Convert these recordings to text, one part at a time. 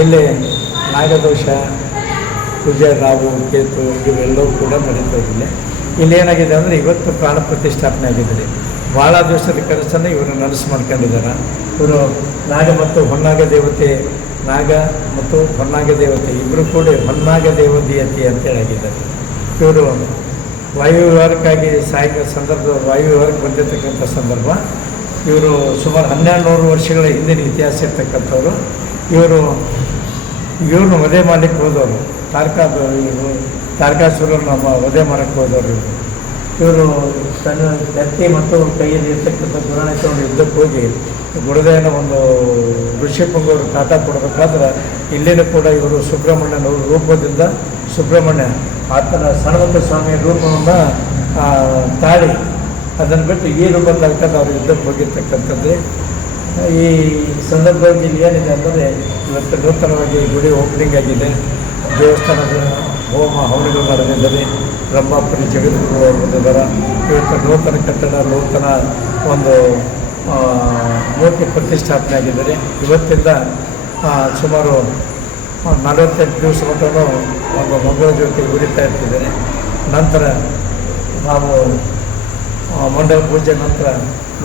ಇಲ್ಲಿ ನಾಗದೋಷ ಕುಜ ರಾವು ಕೇತು ಇವೆಲ್ಲವೂ ಕೂಡ ನಡೀತಾ ಇದ್ದಿಲ್ಲ ಇಲ್ಲಿ ಏನಾಗಿದೆ ಅಂದರೆ ಇವತ್ತು ಪ್ರಾಣ ಪ್ರತಿಷ್ಠಾಪನೆ ಆಗಿದೆ ಭಾಳ ದಿವಸದ ಕೆಲಸನ ಇವರು ನನಸು ಮಾಡ್ಕೊಂಡಿದ್ದಾರೆ ಇವರು ನಾಗ ಮತ್ತು ಹೊನ್ನಾಗ ದೇವತೆ, ನಾಗ ಮತ್ತು ಹೊನ್ನಾಗ ದೇವತೆ ಇಬ್ಬರು ಕೂಡ ಹೊನ್ನಾಗ ಅಂತ ಆಗಿದ್ದಾರೆ. ಇವರು ವಾಯು ವಿಹಾರಕ್ಕಾಗಿ ಸಾಯಕ ಸಂದರ್ಭ ವಾಯು ವಿಹಾರಕ್ಕೆ ಬಂದಿರತಕ್ಕಂಥ ಸಂದರ್ಭ, ಇವರು ಸುಮಾರು ಹನ್ನೆರಡು ನೂರು ವರ್ಷಗಳ ಹಿಂದಿನ ಇತಿಹಾಸ ಇರ್ತಕ್ಕಂಥವ್ರು. ಇವರು, ಇವ್ರನ್ನ ವಧೆ ಮಾಡಲಿಕ್ಕೆ ಹೋದವರು. ತಾರಕಾ ಇವರು, ತಾರಕಾಸುರನ್ನು ವಧೆ ಮಾಡಕ್ಕೆ ಹೋದವರು ಇವರು. ತನ್ನ ಕತ್ತಿ ಮತ್ತು ಕೈಯಲ್ಲಿ ಇರ್ತಕ್ಕಂಥ ತಗೊಂಡು ಯುದ್ಧಕ್ಕೆ ಹೋಗಿ ಗುಡದೇನ ಒಂದು ಋಷಿಪುಂಗವರು ಕಾಟ ಕೊಡಬೇಕಾದ್ರೆ ಇಲ್ಲಿನೂ ಕೂಡ ಇವರು ಸುಬ್ರಹ್ಮಣ್ಯನ ರೂಪದಿಂದ ಸುಬ್ರಹ್ಮಣ್ಯ, ಆತನ ಸಣ್ಣ ಸ್ವಾಮಿಯ ರೂಪವನ್ನು ತಾಳಿ ಅದನ್ನು ಬಿಟ್ಟು ಈ ರೂಪದಲ್ಲಿ ಅವರು ಯುದ್ಧಕ್ಕೆ ಹೋಗಿರ್ತಕ್ಕಂಥದ್ದು ಈ ಸಂದರ್ಭದಲ್ಲಿ ಏನಿದೆ ಅಂದರೆ ಇವತ್ತು ನೂತನವಾಗಿ ಗುಡಿ ಓಪನಿಂಗ್ ಆಗಿದೆ. ದೇವಸ್ಥಾನದ ಹೋಮ ಹವನಗಳು ನಡೆದಿದ್ದಾರೆ ಬ್ರಹ್ಮಪುರಿ ಜಗದ್ಗುರು ಬಂದಿದ್ದಾರೆ. ಇವತ್ತು ನೂತನ ಕಟ್ಟಡ, ನೂತನ ಒಂದು ಮೂರ್ತಿ ಪ್ರತಿಷ್ಠಾಪನೆ ಆಗಿದ್ದಾರೆ. ಇವತ್ತಿಂದ ಸುಮಾರು ನಲವತ್ತೆಂಟು ದಿವಸ ಮಟ್ಟನೂ ಒಂದು ಮಂಗಳ ಜ್ಯೋತಿ ಉರಿತಾ ಇರ್ತಿದ್ದಾರೆ ನಂತರ ನಾವು ಮಂಡಲ ಪೂಜೆ ನಂತರ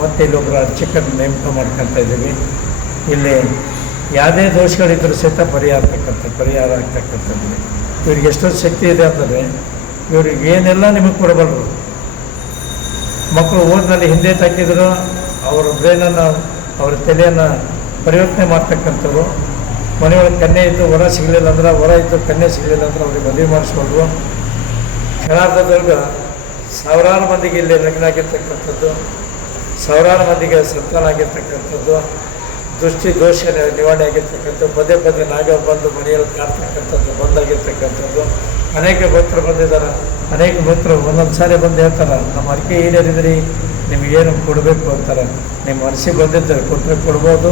ಮತ್ತೆ ಇಲ್ಲೊಬ್ಬರು ಅರ್ಚಕರ ನೇಮಕ ಮಾಡ್ಕೊತಾ ಇದ್ದೀವಿ. ಇಲ್ಲಿ ಯಾವುದೇ ದೋಷಗಳಿದ್ದರೂ ಸಹಿತ ಪರಿಹಾರ ಆಗ್ತಕ್ಕಂಥ ಪರಿಹಾರ ಆಗ್ತಕ್ಕಂಥದ್ದು. ಇವ್ರಿಗೆ ಎಷ್ಟೊಂದು ಶಕ್ತಿ ಇದೆ ಅಂತಂದರೆ, ಇವ್ರಿಗೆ ಏನೆಲ್ಲ ನಿಮಗೆ ಕೊಡಬಲ್ಲರು ಮಕ್ಕಳು ಓದಿನಲ್ಲಿ ಹಿಂದೆ ತಗ್ಗಿದ್ರು, ಅವರ ಬ್ರೈನನ್ನು, ಅವರ ತಲೆಯನ್ನು ಪರಿವರ್ತನೆ ಮಾಡ್ತಕ್ಕಂಥವ್ರು. ಮನೆಯೊಳಗೆ ಕನ್ಯೆ ಇದ್ದು ವರ ಸಿಗಲಿಲ್ಲ ಅಂದ್ರೆ ವರ ಇದ್ದು ಕನ್ಯೆ ಸಿಗಲಿಲ್ಲ ಅಂದ್ರೆ ಅವ್ರಿಗೆ ಮದುವೆ ಮಾಡಿಸ್ಕೊಂಡು ಕ್ಷಣಾರ್ಧದೊಳಗೆ ಸಾವಿರಾರು ಮಂದಿಗೆ ಇಲ್ಲಿ ಲಗ್ನ ಆಗಿರ್ತಕ್ಕಂಥದ್ದು ಸಾವಿರಾರು ಮಂದಿಗೆ ಸಂತಾನ ಆಗಿರ್ತಕ್ಕಂಥದ್ದು ದೃಷ್ಟಿ ದೋಷ ನಿವಾರಣೆ ಆಗಿರ್ತಕ್ಕಂಥದ್ದು, ಪದೇ ಪದೇ ನಾಗ ಬಂದು ಮನೆಯಲ್ಲಿ ಕಾಡ್ತಕ್ಕಂಥದ್ದು, ಬಂದಾಗಿರ್ತಕ್ಕಂಥದ್ದು. ಅನೇಕ ಭಕ್ತರು ಬಂದಿದ್ದಾರೆ. ಅನೇಕ ಭಕ್ತರು ಒಂದೊಂದು ಸಾರಿ ಬಂದು ಹೇಳ್ತಾರೆ, ನಮ್ಮ ಅರಿಕೆ ಈಡೇರಿದ್ರಿ ನಿಮಗೇನು ಕೊಡಬೇಕು? ಅಂತಾರೆ. ನಿಮ್ಮ ಮನಸ್ಸಿಗೆ ಬಂದಿದ್ದರೆ ಕೊಟ್ಟರೆ ಕೊಡ್ಬೋದು.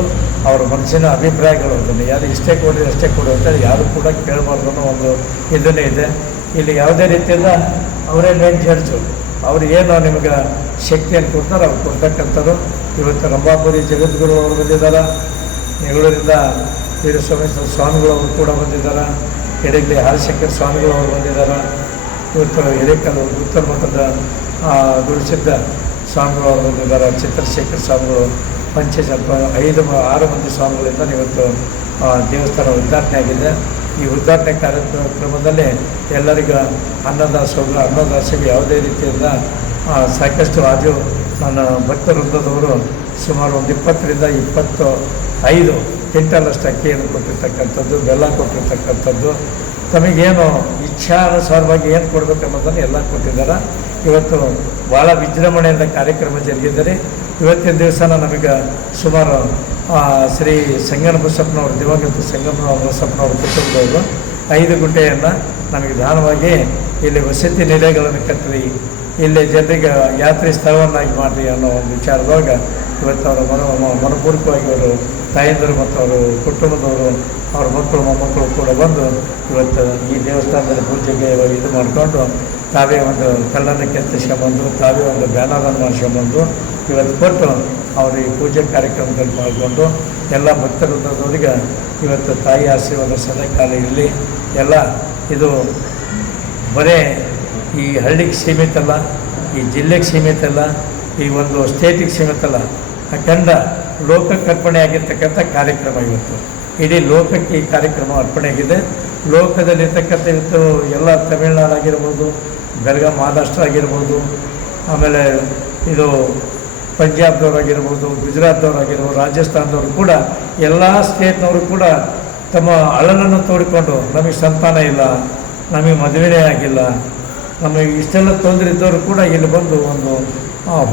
ಅವ್ರ ಮನಸ್ಸಿನ ಅಭಿಪ್ರಾಯಗಳು, ಅದನ್ನು ಯಾರು ಇಷ್ಟೇ ಕೊಡಿ ಅಷ್ಟೇ ಕೊಡು ಅಂತೇಳಿ ಯಾರು ಕೂಡ ಕೇಳಬಾರ್ದು ಅನ್ನೋ ಒಂದು ಇದನ್ನೇ ಇದೆ. ಇಲ್ಲಿ ಯಾವುದೇ ರೀತಿಯಿಂದ ಅವರೇ ಮೇನ್ ಜಡ್ಜು ಅವ್ರು ಏನು ನಿಮಗೆ ಶಕ್ತಿಯನ್ನು ಕೊಡ್ತಾರೆ, ಅವ್ರು ಕೊಡ್ತಕ್ಕಂಥದ್ದು. ಇವತ್ತು ರಂಭಾಪುರಿ ಜಗದ್ಗುರು ಅವರು ಬಂದಿದ್ದಾರೆ. ವೀರಸ್ವಾಮಿ ಸ್ವಾಮಿಗಳು ಅವರು ಕೂಡ ಬಂದಿದ್ದಾರೆ. ಎಡಗಲಿ ಹರಶಂಕರ್ ಸ್ವಾಮಿಗಳು ಅವರು ಬಂದಿದ್ದಾರೆ. ಇವತ್ತು ಎಡೆಕಲ್ ಉತ್ತರ ಮಠದ ಗುರುಸಿದ್ಧ ಸ್ವಾಮಿಗಳು ಅವರು ಬಂದಿದ್ದಾರೆ. ಚಿತ್ರಶೇಖರ್ ಸ್ವಾಮಿಗಳು ಪಂಚಜಪ ಐದು ಆರು ಮಂದಿ ಸ್ವಾಮಿಗಳಿಂದ ಇವತ್ತು ದೇವಸ್ಥಾನ ಉದ್ಘಾಟನೆ ಆಗಿದೆ. ಈ ಉದ್ಘಾಟನೆ ಕಾರ್ಯಕ್ರಮದಲ್ಲಿ ಎಲ್ಲರಿಗೂ ಅನ್ನದಾಸೋಗ್ರ ಅನ್ನದಾಸಿಗೆ ಯಾವುದೇ ರೀತಿಯಿಂದ ಸಾಕಷ್ಟು ಆಜು ನನ್ನ ಭಕ್ತ ವೃಂದದವರು ಸುಮಾರು ಒಂದು ಇಪ್ಪತ್ತರಿಂದ ಇಪ್ಪತ್ತು ಐದು ಕ್ವಿಂಟಲಷ್ಟು ಅಕ್ಕಿಯನ್ನು ಕೊಟ್ಟಿರ್ತಕ್ಕಂಥದ್ದು, ಬೆಲ್ಲ ಕೊಟ್ಟಿರ್ತಕ್ಕಂಥದ್ದು. ತಮಗೇನು ಇಚ್ಛಾನುಸಾರವಾಗಿ ಏನು ಕೊಡಬೇಕು ಅನ್ನೋದನ್ನು ಎಲ್ಲ ಕೊಟ್ಟಿದ್ದಾರೆ. ಇವತ್ತು ಭಾಳ ವಿಜೃಂಭಣೆಯಿಂದ ಕಾರ್ಯಕ್ರಮ ಜರುಗಿದ್ದಾರೆ ಇವತ್ತಿನ ದಿವಸನ ನಮಗೆ ಸುಮಾರು ಶ್ರೀ ಸಂಗನ ಬಸಪ್ಪನವರು, ದಿವಂಗತ ಸಂಗಮ ಬಸಪ್ಪನವರು ಕುಟುಂಬದವರು ಐದು ಗುಂಟೆಯನ್ನು ನಮಗೆ ದಾನವಾಗಿ ಇಲ್ಲಿ ವಸತಿ ನಿಲಯಗಳನ್ನು ಕಟ್ಟಿರಿ. ಇಲ್ಲಿ ಜನರಿಗೆ ಯಾತ್ರೆ ಸ್ಥಳವನ್ನಾಗಿ ಮಾಡಿರಿ ಅನ್ನೋ ಒಂದು ವಿಚಾರದಾಗ ಇವತ್ತು ಅವರ ಮನ ಮನಪೂರ್ವಕವಾಗಿ ಅವರು ತಾಯಂದರು ಮತ್ತು ಅವರು ಕುಟುಂಬದವರು, ಅವ್ರ ಮಕ್ಕಳು, ಮೊಮ್ಮಕ್ಕಳು ಕೂಡ ಬಂದು ಇವತ್ತು ಈ ದೇವಸ್ಥಾನದಲ್ಲಿ ಪೂಜೆಗೆ ಇದು ಮಾಡಿಕೊಂಡು ತಾವೇ ಒಂದು ಕಲ್ಲನ್ನು ಕೆತ್ತಿಸ್ಕೊಂಬಂದು, ತಾವೇ ಒಂದು ಬ್ಯಾನರನ್ನು ಮಾಡಿಸ್ಕೊಂಬಂದು ಇವತ್ತು ಕೊಟ್ಟು ಅವರು ಈ ಪೂಜೆ ಕಾರ್ಯಕ್ರಮದಲ್ಲಿ ಪಾಲ್ಗೊಂಡು ಎಲ್ಲ ಭಕ್ತವೃಂದದವರಿಗೆ ಇವತ್ತು ತಾಯಿ ಆಶೀರ್ವಾದ ಸದಾಕಾಲ ಇರಲಿ. ಎಲ್ಲ ಇದು ಬರೇ ಈ ಹಳ್ಳಿಗೆ ಸೀಮಿತ ಅಲ್ಲ, ಈ ಜಿಲ್ಲೆಗೆ ಸೀಮಿತ ಅಲ್ಲ, ಈ ಒಂದು ಸ್ಟೇಟಿಗೆ ಸೀಮಿತ ಅಲ್ಲ, ಅಖಂಡ ಲೋಕಕ್ಕೆ ಅರ್ಪಣೆ ಆಗಿರ್ತಕ್ಕಂಥ ಕಾರ್ಯಕ್ರಮ ಇವತ್ತು. ಇಡೀ ಲೋಕಕ್ಕೆ ಈ ಕಾರ್ಯಕ್ರಮ ಅರ್ಪಣೆ ಆಗಿದೆ. ಲೋಕದಲ್ಲಿರ್ತಕ್ಕಂಥ ಇವತ್ತು ಎಲ್ಲ ತಮಿಳ್ನಾಡು ಆಗಿರ್ಬೋದು ಬೆಳಗಾವಿ ಮಹಾರಾಷ್ಟ್ರ ಆಗಿರ್ಬೋದು, ಆಮೇಲೆ ಇದು ಪಂಜಾಬ್ದವ್ರಾಗಿರ್ಬೋದು, ಗುಜರಾತ್ದವರಾಗಿರ್ಬೋದು, ರಾಜಸ್ಥಾನದವರು ಕೂಡ, ಎಲ್ಲ ಸ್ಟೇಟ್ನವರು ಕೂಡ ತಮ್ಮ ಅಳಲನ್ನು ತೋಡಿಕೊಂಡು, ನಮಗೆ ಸಂತಾನ ಇಲ್ಲ, ನಮಗೆ ಮದುವೆನೇ ಆಗಿಲ್ಲ, ನಮಗೆ ಇಷ್ಟೆಲ್ಲ ತೊಂದರೆ ಇದ್ದವರು ಕೂಡ ಇಲ್ಲಿ ಬಂದು ಒಂದು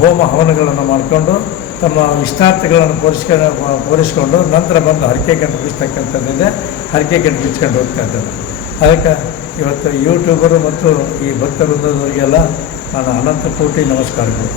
ಹೋಮ ಹವನಗಳನ್ನು ಮಾಡಿಕೊಂಡು, ತಮ್ಮ ಇಷ್ಟಾರ್ಥಗಳನ್ನು ಪೋರಿಸ್ಕೊಂಡು ಪೋರಿಸ್ಕೊಂಡು, ನಂತರ ಬಂದು ಹರಕೆ ಗಂಟು ಬಿಚ್ಚತಕ್ಕಂಥದ್ದಿದೆ ಹರಕೆ ಗಂಟು ಬಿಚ್ಕೊಂಡು ಹೋಗ್ತಾ ಇದ್ದಾರೆ. ಅದಕ್ಕೆ ಇವತ್ತು ಯೂಟ್ಯೂಬರು ಮತ್ತು ಈ ಭಕ್ತ ವೃಂದದವರಿಗೆಲ್ಲ ನಾನು ಅನಂತ ಕೋಟಿ ನಮಸ್ಕಾರಗಳು.